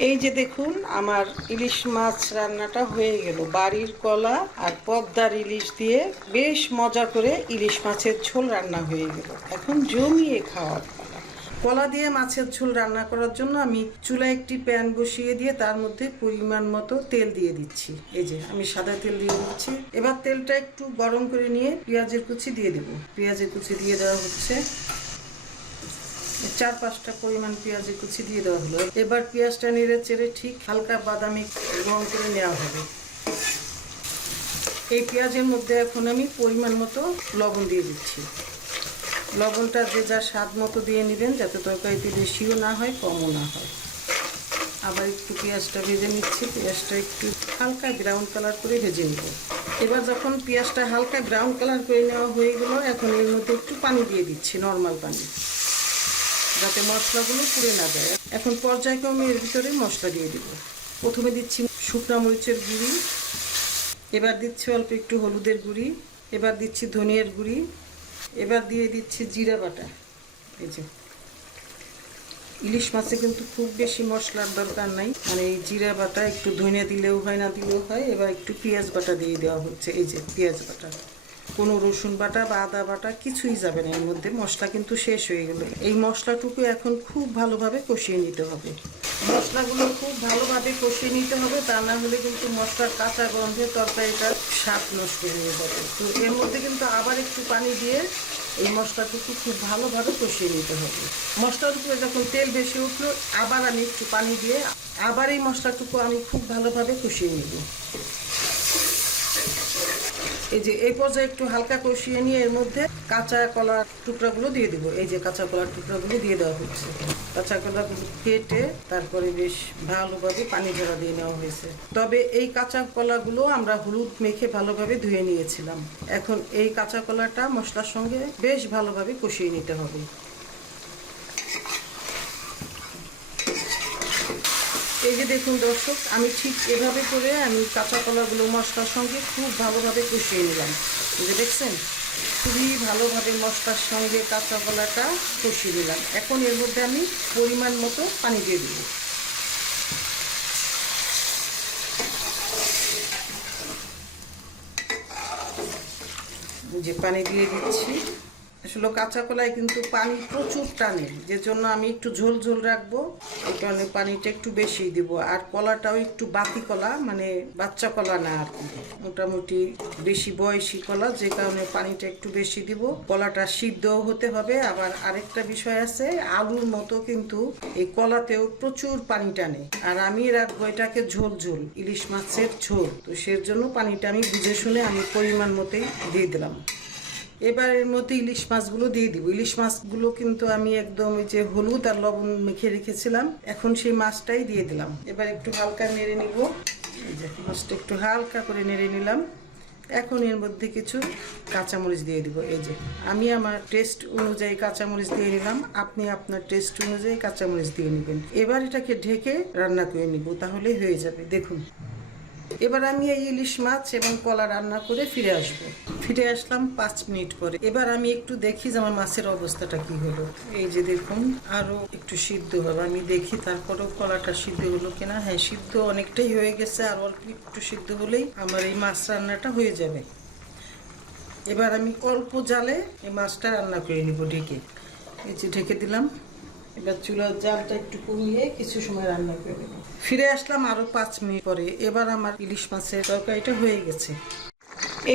এই যে দেখুন আমার ইলিশ মাছ রান্নাটা হয়ে গেল। বাড়ির কলা আর পদ্মার ইলিশ দিয়ে বেশ মজা করে ইলিশ মাছের ঝোল রান্না হয়ে গেল। এখন জমিয়ে খাওয়ার পালা। কলা দিয়ে মাছের ঝোল রান্না করার জন্য আমি চুলায় একটি প্যান বসিয়ে দিয়ে তার মধ্যে পরিমাণ মতো তেল দিয়ে দিচ্ছি। এই যে আমি সাদা তেল দিয়ে দিচ্ছি। এবার তেলটা একটু গরম করে নিয়ে পেঁয়াজের কুচি দিয়ে দেব। পেঁয়াজের কুচি দিয়ে দেওয়া হচ্ছে। 4-5টা পরিমাণ পেঁয়াজের কুচি দিয়ে দেওয়া হলো। এবার পেঁয়াজটা নেড়ে চেড়ে ঠিক হালকা বাদামি রং করে নেওয়া হবে। এই পেঁয়াজের মধ্যে এখন আমি পরিমাণ মতো লবণ দিয়ে দিচ্ছি। লবণটা যে যার স্বাদ মতো দিয়ে নেবেন, যাতে তরকারিতে বেশিও না হয় কমও না হয়। আবার একটু পেঁয়াজটা ভেজে নিচ্ছি। পেঁয়াজটা একটু হালকা ব্রাউন কালার করে ভেজে নেব। এবার যখন পেঁয়াজটা হালকা ব্রাউন কালার করে নেওয়া হয়ে গেল, এখন এর মধ্যে একটু পানি দিয়ে দিচ্ছি, নর্মাল পানি, যাতে মশলাগুলো পুড়ে না যায়। এখন পর্যায়ক্রমে এর ভিতরে মশলা দিয়ে দিব। প্রথমে দিচ্ছি শুকনো মরিচের গুঁড়ি, এবার দিচ্ছি অল্প একটু হলুদের গুঁড়ি, এবার দিচ্ছি ধনিয়ার গুঁড়ি, এবার দিয়ে দিচ্ছি জিরা বাটা। এই যে ইলিশ মাছে কিন্তু খুব বেশি মশলার দরকার নাই, মানে এই জিরা বাটা, একটু ধনিয়া দিলেও হয়, না দিলেও হয়। এবার একটু পেঁয়াজ বাটা দিয়ে দেওয়া হচ্ছে। এই যে পেঁয়াজ বাটা, কোনো রসুন বাটা বা আদা বাটা কিছুই যাবে না এর মধ্যে। মশলা কিন্তু শেষ হয়ে গেল। এই মশলাটুকু এখন খুব ভালোভাবে কষিয়ে নিতে হবে। মশলাগুলো খুব ভালোভাবে কষিয়ে নিতে হবে, তা না হলে কিন্তু মশলার কাঁচা গন্ধে তরকারিটার স্বাদ নষ্ট হয়ে যাবে। তো এর মধ্যে কিন্তু আবার একটু পানি দিয়ে এই মশলাটুকু খুব ভালোভাবে কষিয়ে নিতে হবে। মশলার উপরে যখন তেল বেশি উঠলো, আবার আমি একটু পানি দিয়ে আবার এই মশলাটুকু আমি খুব ভালোভাবে কষিয়ে নিব। এই যে এই পর্যায়ে একটু হালকা কষিয়ে নিয়ে এর মধ্যে কাঁচা কলার টুকরাগুলো দিয়ে দিব। এই যে কাঁচা কলার টুকরাগুলো দিয়ে দেওয়া হচ্ছে। কাঁচা কলাগুলো কেটে তারপরে বেশ ভালোভাবে পানি ঝরা দিয়ে নেওয়া হয়েছে। তবে এই কাঁচা কলাগুলো আমরা হলুদ মেখে ভালোভাবে ধুয়ে নিয়েছিলাম। এখন এই কাঁচা কলাটা মশলার সঙ্গে বেশ ভালোভাবে কষিয়ে নিতে হবে। এই যে দেখুন দর্শক, আমি ঠিক এভাবে করে আমি কাঁচা কলাগুলো মশলার সঙ্গে খুব ভালোভাবে কষিয়ে নিলাম। এই যে দেখছেন, খুবই ভালোভাবে মশলার সঙ্গে কাঁচা কলাটা কষিয়ে নিলাম। এখন এর মধ্যে আমি পরিমাণ মতো পানি দিয়ে দিব। যে পানি দিয়ে দিচ্ছি। আসলে কাঁচা কলায় কিন্তু পানি প্রচুর টানে, যে জন্য আমি একটু ঝোল ঝোল রাখবো, এই কারণে পানিটা একটু বেশি দিব। আর কলাটাও একটু বাতি কলা, মানে বাচ্চা কলা না আর কি, মোটামুটি বেশি বয়সী কলা, যে কারণে পানিটা একটু বেশি দিব। কলাটা সিদ্ধও হতে হবে। আবার আরেকটা বিষয় আছে, আলুর মতো কিন্তু এই কলাতেও প্রচুর পানি টানে। আর আমি রাখবো এটাকে ঝোল ঝোল, ইলিশ মাছের ঝোল। তো সের জন্য পানিটা আমি বুঝে শুনে আমি পরিমাণ মতোই দিয়ে দিলাম। এবার এর মধ্যে ইলিশ মাছগুলো দিয়ে দিব। ইলিশ মাছগুলো কিন্তু আমি একদম এই যে হলুদ আর লবণ মেখে রেখেছিলাম, এখন সেই মাছটাই দিয়ে দিলাম। এবার একটু হালকা নেড়ে নিব। এই যে মাছটা একটু হালকা করে নেড়ে নিলাম। এখন এর মধ্যে কিছু কাঁচামরিচ দিয়ে দিব। এই যে আমি আমার টেস্ট অনুযায়ী কাঁচামরিচ দিয়ে নিলাম, আপনি আপনার টেস্ট অনুযায়ী কাঁচামরিচ দিয়ে নেবেন। এবার এটাকে ঢেকে রান্না করে নিব, তাহলেই হয়ে যাবে। দেখুন, এবার আমি এই ইলিশ মাছ এবং কলা রান্না করে ফিরে আসবো। ফিরে আসলাম 5 মিনিট পরে। এবার আমি একটু দেখি যে আমার মাছের অবস্থাটা কি হলো। এই যে দেখুন, আরো একটু সিদ্ধ হবে, আমি দেখি তারপরেও কলাটা সিদ্ধ হলো কিনা। হ্যাঁ, সিদ্ধ অনেকটাই হয়ে গেছে, আর অল্প একটু সিদ্ধ হলেই আমার এই মাছ রান্নাটা হয়ে যাবে। এবার আমি অল্প জালে এই মাছটা রান্না করে নিব ঢেকে। এই যে ঢেকে দিলাম। এবার চুলার জালটা একটু কমিয়ে কিছু সময় রান্না করে নেব। ফিরে আসলাম আরো 5 মিনিট পরে। এবার আমার ইলিশ মাছের তরকারিটা হয়ে গেছে।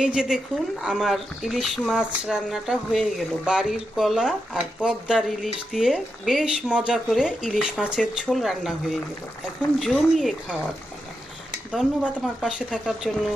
এই যে দেখুন, আমার ইলিশ মাছ রান্নাটা হয়ে গেল। বাড়ির কলা আর পদ্মার ইলিশ দিয়ে বেশ মজা করে ইলিশ মাছের ঝোল রান্না হয়ে গেল। এখন জমিয়ে খাওয়ার পালা। ধন্যবাদ আমার পাশে থাকার জন্য।